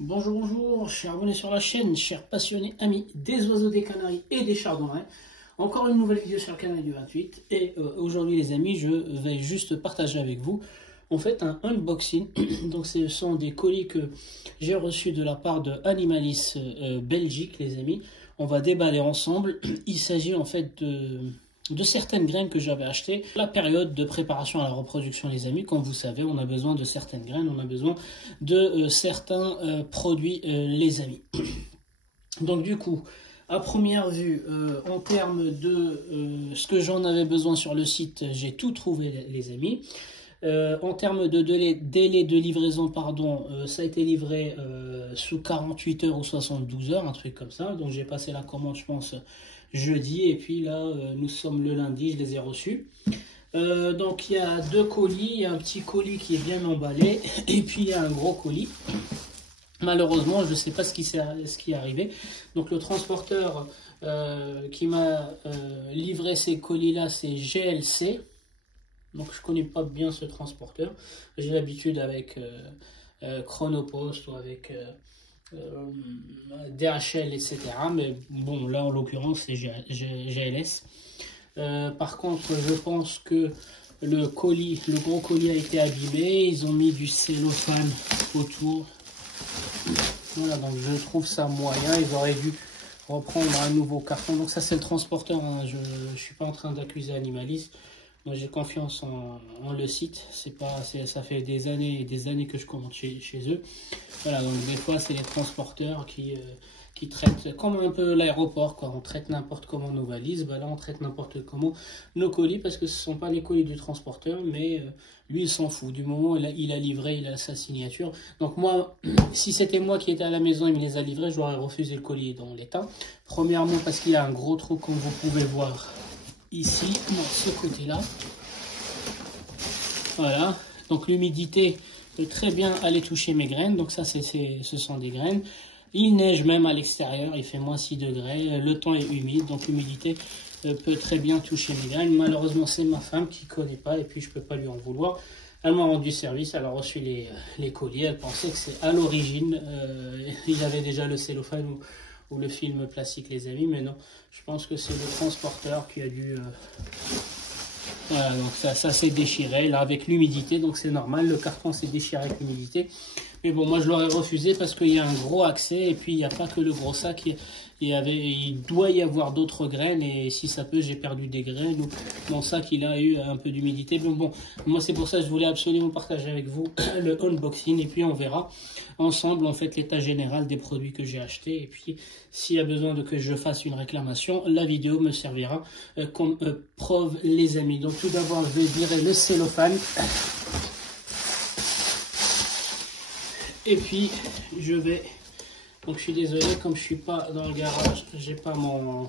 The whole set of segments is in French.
Bonjour, bonjour, chers abonnés sur la chaîne, chers passionnés, amis des oiseaux, des canaris et des chardonnerets. Encore une nouvelle vidéo sur le canal du 28. Et aujourd'hui les amis, je vais juste partager avec vous en fait un unboxing. Donc ce sont des colis que j'ai reçus de la part de Animalis Belgique les amis. On va déballer ensemble. Il s'agit en fait de certaines graines que j'avais achetées. La période de préparation à la reproduction les amis, comme vous savez, on a besoin de certaines graines, on a besoin de certains produits les amis. Donc du coup, à première vue, en termes de ce que j'en avais besoin sur le site, j'ai tout trouvé les amis. En termes de délai de livraison, pardon, ça a été livré sous 48 heures ou 72 heures, un truc comme ça. Donc j'ai passé la commande, je pense, jeudi. Et puis là, nous sommes le lundi, je les ai reçus. Donc il y a deux colis. Il y a un petit colis qui est bien emballé. Et puis il y a un gros colis. Malheureusement, je ne sais pas ce qui est arrivé. Donc le transporteur qui m'a livré ces colis-là, c'est GLC. Donc je ne connais pas bien ce transporteur. J'ai l'habitude avec Chronopost ou avec DHL, etc. Mais bon, là en l'occurrence c'est GLS. Par contre, je pense que le gros colis a été abîmé. Ils ont mis du cellophane autour. Voilà, donc je trouve ça moyen. Ils auraient dû reprendre un nouveau carton. Donc ça c'est le transporteur. Hein. Je ne suis pas en train d'accuser Animalis. Moi j'ai confiance en le site, ça fait des années et des années que je commande chez eux. Voilà, donc des fois c'est les transporteurs qui traitent comme un peu l'aéroport, quoi. On traite n'importe comment nos valises, bah là on traite n'importe comment nos colis parce que ce ne sont pas les colis du transporteur, mais lui il s'en fout. Du moment où il a livré, il a sa signature. Donc moi, si c'était moi qui étais à la maison et il me les a livrés, j'aurais refusé le colis dans l'état. Premièrement parce qu'il y a un gros trou comme vous pouvez voir. Ici, dans ce côté-là. Voilà. Donc l'humidité peut très bien aller toucher mes graines. Donc ça, ce sont des graines. Il neige même à l'extérieur. Il fait moins 6 degrés. Le temps est humide. Donc l'humidité peut très bien toucher mes graines. Malheureusement, c'est ma femme qui ne connaît pas. Et puis, je ne peux pas lui en vouloir. Elle m'a rendu service. Elle a reçu les colis. Elle pensait que c'est à l'origine. Il y avait déjà le cellophane ou le film plastique les amis, mais non, je pense que c'est le transporteur qui a dû voilà, donc ça s'est déchiré là avec l'humidité, donc c'est normal, le carton s'est déchiré avec l'humidité, mais bon, moi je l'aurais refusé parce qu'il y a un gros accès et puis il n'y a pas que le gros sac, il doit y avoir d'autres graines et si ça peut, j'ai perdu des graines ou mon sac il a eu un peu d'humidité. Bon, moi c'est pour ça que je voulais absolument partager avec vous le unboxing et puis on verra ensemble en fait l'état général des produits que j'ai achetés et puis s'il y a besoin que je fasse une réclamation, la vidéo me servira comme preuve les amis. Donc tout d'abord je vais virer le cellophane. Et puis je vais, donc je suis désolé, comme je suis pas dans le garage, j'ai pas mon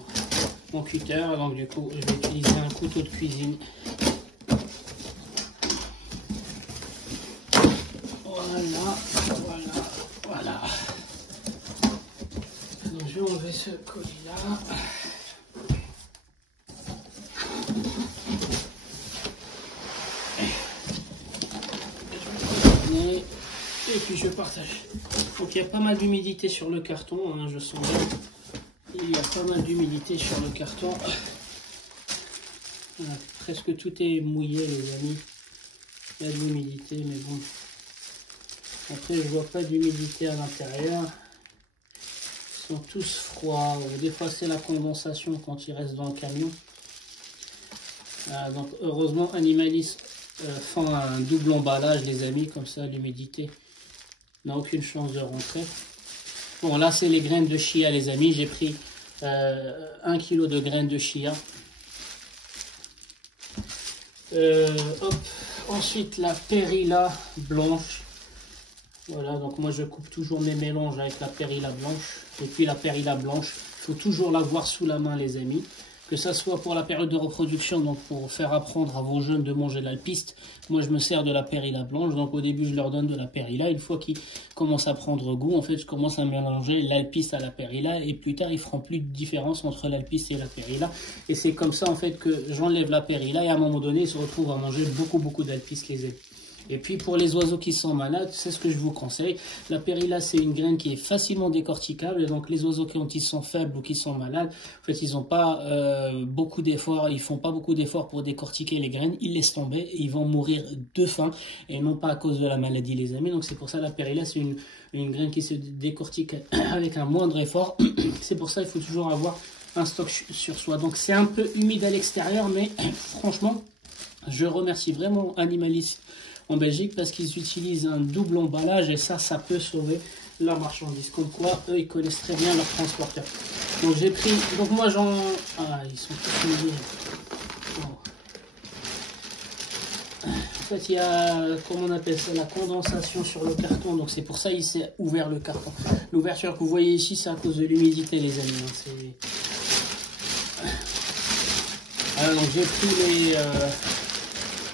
cutter, donc du coup je vais utiliser un couteau de cuisine. Voilà. Donc je vais enlever ce colis là. Et puis je partage. Donc il y a pas mal d'humidité sur le carton, hein, je sens bien. Il y a pas mal d'humidité sur le carton. Voilà, presque tout est mouillé les amis. Il y a de l'humidité, mais bon. Après je vois pas d'humidité à l'intérieur. Ils sont tous froids. Des fois c'est la condensation quand ils restent dans le camion. Voilà, donc heureusement Animalis font un double emballage les amis, comme ça l'humidité n'a aucune chance de rentrer. Bon là c'est les graines de chia les amis, j'ai pris 1 kg de graines de chia. Ensuite la périlla blanche. Voilà, donc moi je coupe toujours mes mélanges avec la périlla blanche. Et puis la périlla blanche, il faut toujours l'avoir sous la main les amis. Que ça soit pour la période de reproduction, donc pour faire apprendre à vos jeunes de manger de l'alpiste, moi je me sers de la périlla blanche, donc au début je leur donne de la périlla, une fois qu'ils commencent à prendre goût, en fait je commence à mélanger l'alpiste à la périlla, et plus tard ils feront plus de différence entre l'alpiste et la périlla, et c'est comme ça en fait que j'enlève la périlla, et à un moment donné ils se retrouvent à manger beaucoup d'alpiste les amis. Et puis pour les oiseaux qui sont malades, c'est ce que je vous conseille. La Perilla, c'est une graine qui est facilement décorticable. Donc les oiseaux quand ils sont faibles ou qui sont malades, en fait, ils n'ont pas beaucoup d'efforts, ils font pas beaucoup d'efforts pour décortiquer les graines. Ils laissent tomber et ils vont mourir de faim et non pas à cause de la maladie, les amis. Donc c'est pour ça la Perilla, c'est une graine qui se décortique avec un moindre effort. C'est pour ça qu'il faut toujours avoir un stock sur soi. Donc c'est un peu humide à l'extérieur, mais franchement, je remercie vraiment Animaliste en Belgique parce qu'ils utilisent un double emballage et ça peut sauver la marchandise. Comme quoi, eux, ils connaissent très bien leur transporteur. Donc j'ai pris, donc moi j'en... Ah, ils sont tous nouveaux. Oh. En fait, il y a, comment on appelle ça, la condensation sur le carton. Donc c'est pour ça qu'il s'est ouvert le carton. L'ouverture que vous voyez ici, c'est à cause de l'humidité, les amis. Alors, donc j'ai pris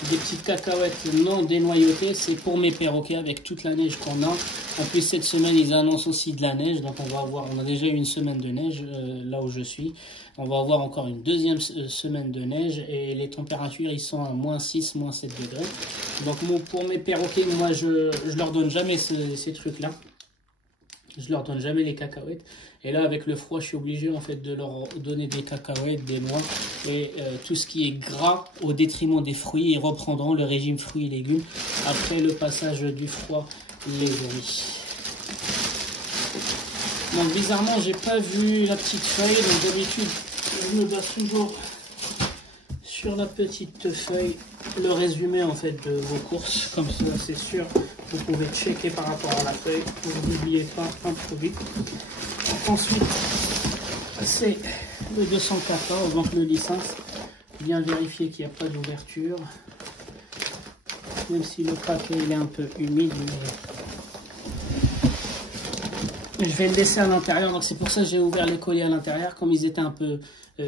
des petites cacahuètes non dénoyautées, c'est pour mes perroquets avec toute la neige qu'on a. En plus cette semaine ils annoncent aussi de la neige, donc on a déjà eu une semaine de neige là où je suis. On va avoir encore une deuxième semaine de neige et les températures ils sont à -6, -7 degrés. Donc pour mes perroquets, moi je leur donne jamais ces trucs là. Je leur donne jamais les cacahuètes. Et là, avec le froid, je suis obligé en fait de leur donner des cacahuètes, des noix et tout ce qui est gras au détriment des fruits. Ils reprendront le régime fruits et légumes après le passage du froid, les amis. Donc bizarrement, j'ai pas vu la petite feuille. Donc d'habitude, je me base toujours sur la petite feuille le résumé en fait de vos courses. Comme ça, c'est sûr. Vous pouvez checker par rapport à la feuille, vous n'oubliez pas un produit. Ensuite, c'est le 214, donc le licence. Bien vérifier qu'il n'y a pas d'ouverture. Même si le paquet il est un peu humide, mais je vais le laisser à l'intérieur. Donc c'est pour ça que j'ai ouvert les colis à l'intérieur. Comme ils étaient un peu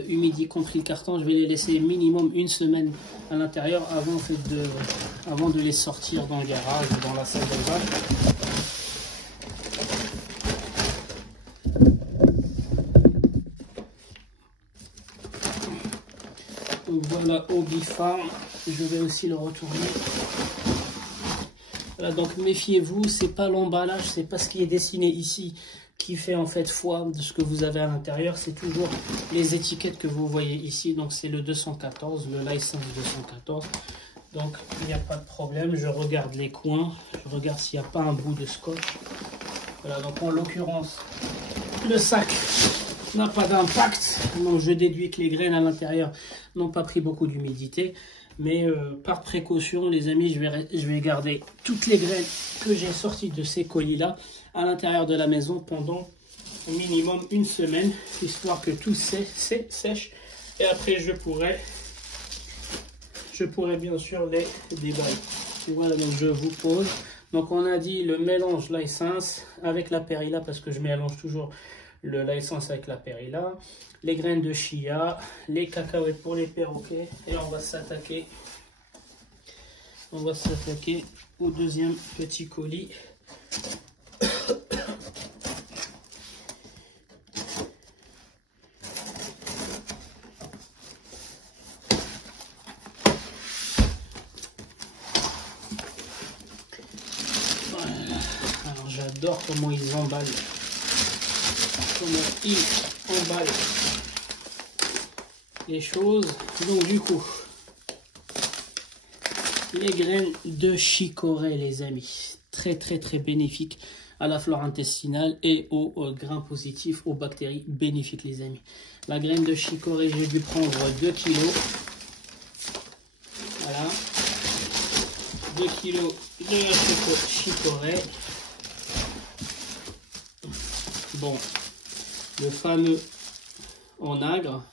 humides, y compris le carton, je vais les laisser minimum une semaine à l'intérieur avant, en fait, avant de les sortir dans le garage ou dans la salle d'élevage. Donc voilà, Hobby Farm, je vais aussi le retourner. Voilà, donc méfiez-vous, c'est pas l'emballage, c'est pas ce qui est dessiné ici qui fait en fait foi de ce que vous avez à l'intérieur, c'est toujours les étiquettes que vous voyez ici. Donc c'est le 214, le license 214. Donc il n'y a pas de problème, je regarde les coins, je regarde s'il n'y a pas un bout de scotch. Voilà, donc en l'occurrence, le sac n'a pas d'impact, donc je déduis que les graines à l'intérieur n'ont pas pris beaucoup d'humidité. Mais par précaution, les amis, je vais garder toutes les graines que j'ai sorties de ces colis-là à l'intérieur de la maison pendant au minimum une semaine, histoire que tout sèche. Et après, je pourrais bien sûr les déballer. Voilà, donc je vous pose. Donc on a dit le mélange license avec la Perilla, parce que je mélange toujours le license avec la Perilla, les graines de chia, les cacahuètes pour les perroquets, et on va s'attaquer au deuxième petit colis. Voilà. Alors j'adore comment ils emballent. Les choses. Donc du coup, les graines de chicorée, les amis, très bénéfique à la flore intestinale et aux grains positifs, aux bactéries bénéfiques, les amis. La graine de chicorée, j'ai dû prendre 2 kg. Voilà, 2 kg de chicorée. Bon, le fameux onagre.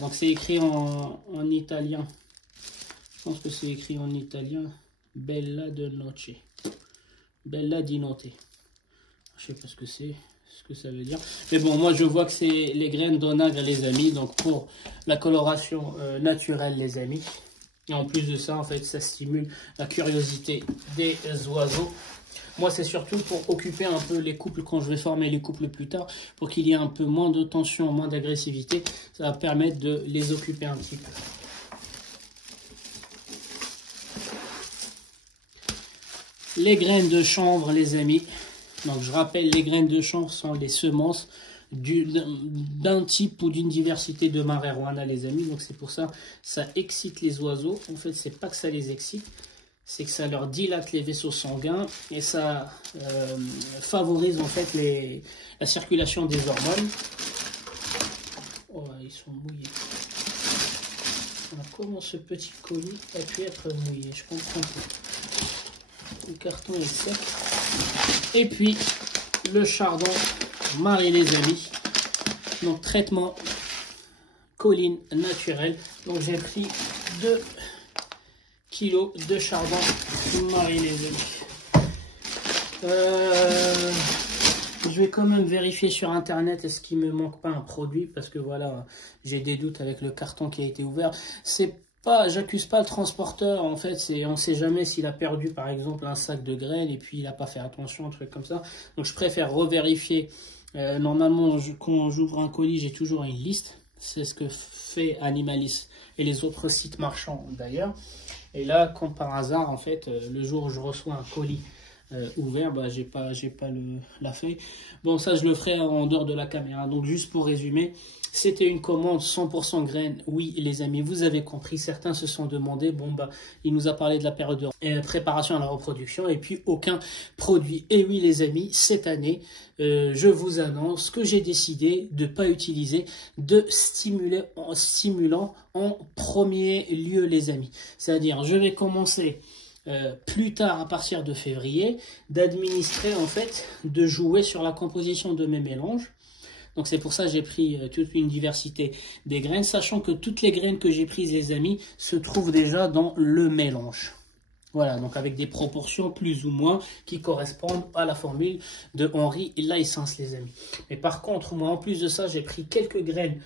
Donc c'est écrit en italien. Je pense que c'est écrit en italien. Bella de noce. Bella di notte. Je sais pas ce que ça veut dire. Mais bon, moi je vois que c'est les graines d'onagre, les amis. Donc pour la coloration naturelle, les amis. Et en plus de ça, en fait, ça stimule la curiosité des oiseaux. Moi, c'est surtout pour occuper un peu les couples quand je vais former les couples plus tard, pour qu'il y ait un peu moins de tension, moins d'agressivité. Ça va permettre de les occuper un petit peu. les graines de chanvre, les amis. Donc je rappelle, les graines de chanvre sont les semences d'un type ou d'une diversité de marijuana, les amis. Donc c'est pour ça, ça excite les oiseaux. En fait, c'est pas que ça les excite, c'est que ça leur dilate les vaisseaux sanguins et ça favorise en fait la circulation des hormones. Oh, ils sont mouillés. Alors, comment ce petit colis a pu être mouillé? Je comprends pas. Le carton est sec. Et puis, le chardon Marie, les amis. Donc, traitement colline naturel. Donc, j'ai pris 2 kilos de chardon Marie, les amis. Je vais quand même vérifier sur internet est-ce qu'il me manque pas un produit, parce que voilà, j'ai des doutes avec le carton qui a été ouvert. C'est pas, j'accuse pas le transporteur, en fait, on sait jamais s'il a perdu par exemple un sac de graines et puis il a pas fait attention, un truc comme ça. Donc je préfère revérifier. Normalement, quand j'ouvre un colis, j'ai toujours une liste. C'est ce que fait Animalis et les autres sites marchands d'ailleurs. Et là, comme par hasard, en fait, le jour où je reçois un colis ouvert, bah, j'ai pas la feuille. Bon, ça je le ferai en dehors de la caméra. Donc juste pour résumer, c'était une commande 100% graines. Oui, les amis, vous avez compris. Certains se sont demandé, bon bah, il nous a parlé de la période de préparation à la reproduction et puis aucun produit. Et oui, les amis, cette année, je vous annonce que j'ai décidé de pas utiliser de stimulant en premier lieu, les amis. C'est-à-dire, je vais commencer plus tard, à partir de février, d'administrer en fait, de jouer sur la composition de mes mélanges. Donc c'est pour ça que j'ai pris toute une diversité des graines, sachant que toutes les graines que j'ai prises, les amis, se trouvent déjà dans le mélange. Voilà, donc avec des proportions plus ou moins qui correspondent à la formule de Henri Leyssens, les amis. Mais par contre, moi, en plus de ça, j'ai pris quelques graines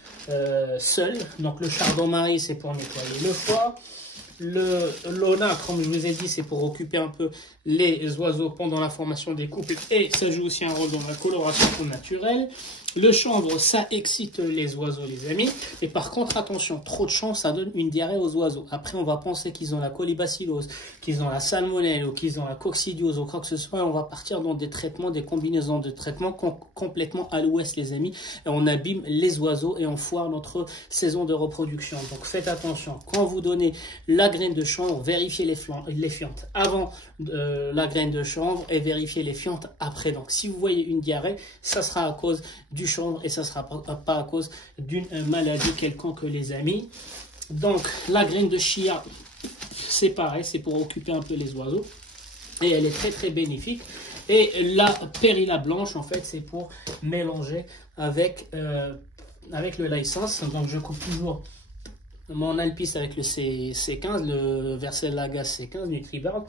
seules. Donc le chardon Marie, c'est pour nettoyer le foie. Le Lona, comme je vous ai dit, c'est pour occuper un peu les oiseaux pendant la formation des couples et ça joue aussi un rôle dans la coloration naturelle. Le chanvre, ça excite les oiseaux, les amis. Et par contre, attention, trop de chanvre, ça donne une diarrhée aux oiseaux. Après, on va penser qu'ils ont la colibacillose, qu'ils ont la salmonelle ou qu'ils ont la coccidiose ou quoi que ce soit. Et on va partir dans des traitements, des combinaisons de traitements complètement à l'ouest, les amis. Et on abîme les oiseaux et on foire notre saison de reproduction. Donc, faites attention. Quand vous donnez la graine de chanvre, vérifiez les fientes avant la graine de chanvre et vérifiez les fientes après. Donc, si vous voyez une diarrhée, ça sera à cause du chanvre et ça ne sera pas à cause d'une maladie quelconque, les amis. Donc la graine de chia, c'est pareil, c'est pour occuper un peu les oiseaux et elle est très très bénéfique. Et la périlla blanche, en fait, c'est pour mélanger avec le Leyssens. Donc je coupe toujours mon Alpis avec le C15, le Versilaga C15 Nutribard.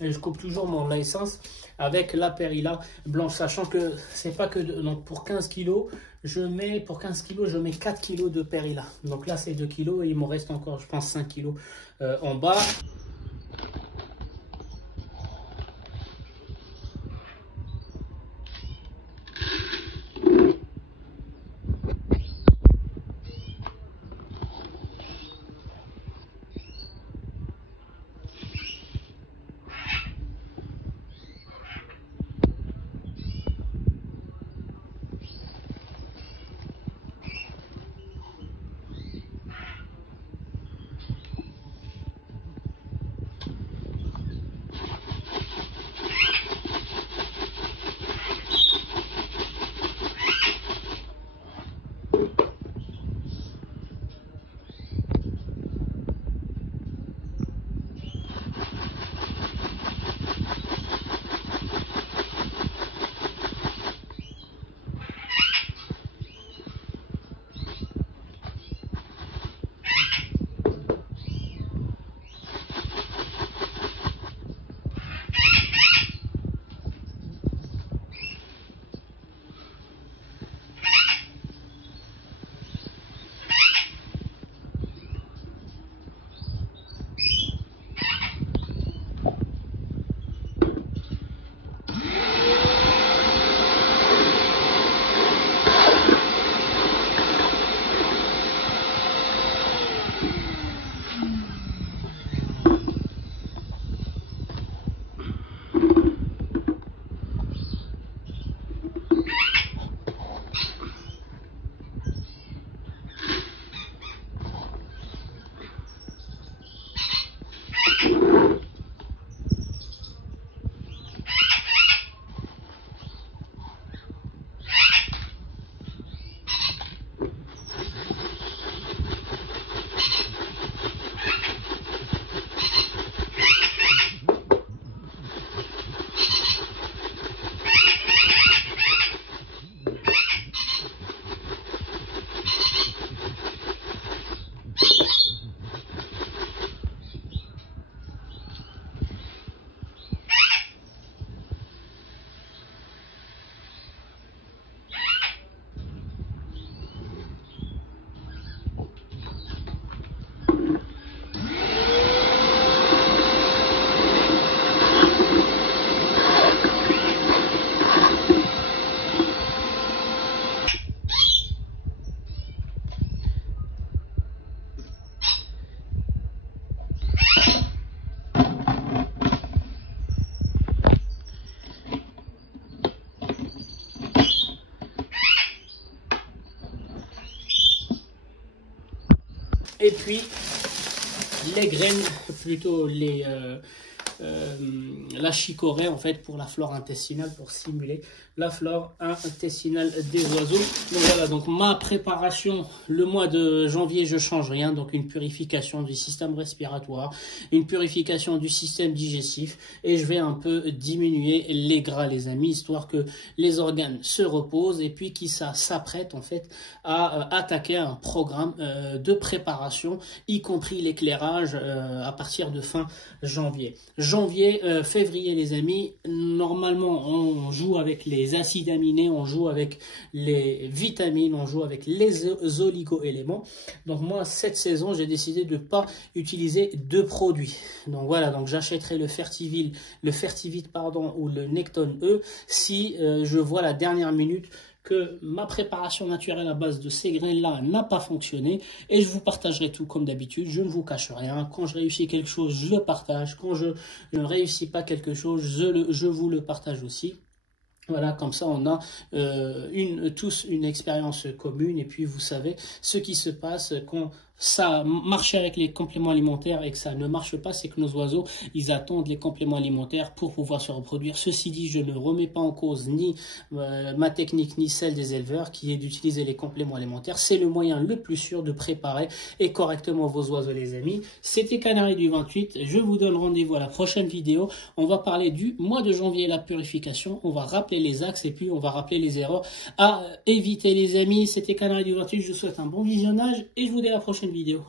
Et je coupe toujours mon Leyssens avec la périlla blanche, sachant que c'est pas que donc pour 15 kg, je mets 4 kg de périlla. Donc là c'est 2 kg et il me reste encore, je pense, 5 kg en bas. Et puis les graines, plutôt la chicorée en fait pour la flore intestinale, pour stimuler la flore intestinale des oiseaux. Donc voilà, donc ma préparation, le mois de janvier je change rien, donc une purification du système respiratoire, une purification du système digestif, et je vais un peu diminuer les gras les amis, histoire que les organes se reposent et puis qui s'apprête en fait à attaquer un programme de préparation, y compris l'éclairage à partir de fin janvier. Février les amis, normalement on joue avec les acides aminés, on joue avec les vitamines, on joue avec les oligo-éléments. Donc moi cette saison j'ai décidé de ne pas utiliser de produits. Donc voilà, donc j'achèterai le Fertivite ou le Necton E si je vois la dernière minute que ma préparation naturelle à base de ces graines-là n'a pas fonctionné, et je vous partagerai tout comme d'habitude, je ne vous cache rien. Quand je réussis quelque chose, je le partage. Quand je ne réussis pas quelque chose, je vous le partage aussi. Voilà, comme ça on a tous une expérience commune, et puis vous savez ce qui se passe quand ça marche avec les compléments alimentaires et que ça ne marche pas, c'est que nos oiseaux, ils attendent les compléments alimentaires pour pouvoir se reproduire. Ceci dit, je ne remets pas en cause ni ma technique ni celle des éleveurs qui est d'utiliser les compléments alimentaires. C'est le moyen le plus sûr de préparer et correctement vos oiseaux les amis. C'était Canari du 28, je vous donne rendez-vous à la prochaine vidéo. On va parler du mois de janvier, la purification, on va rappeler les axes et puis on va rappeler les erreurs à éviter les amis. C'était Canari du 28, je vous souhaite un bon visionnage et je vous dis à la prochaine vidéo.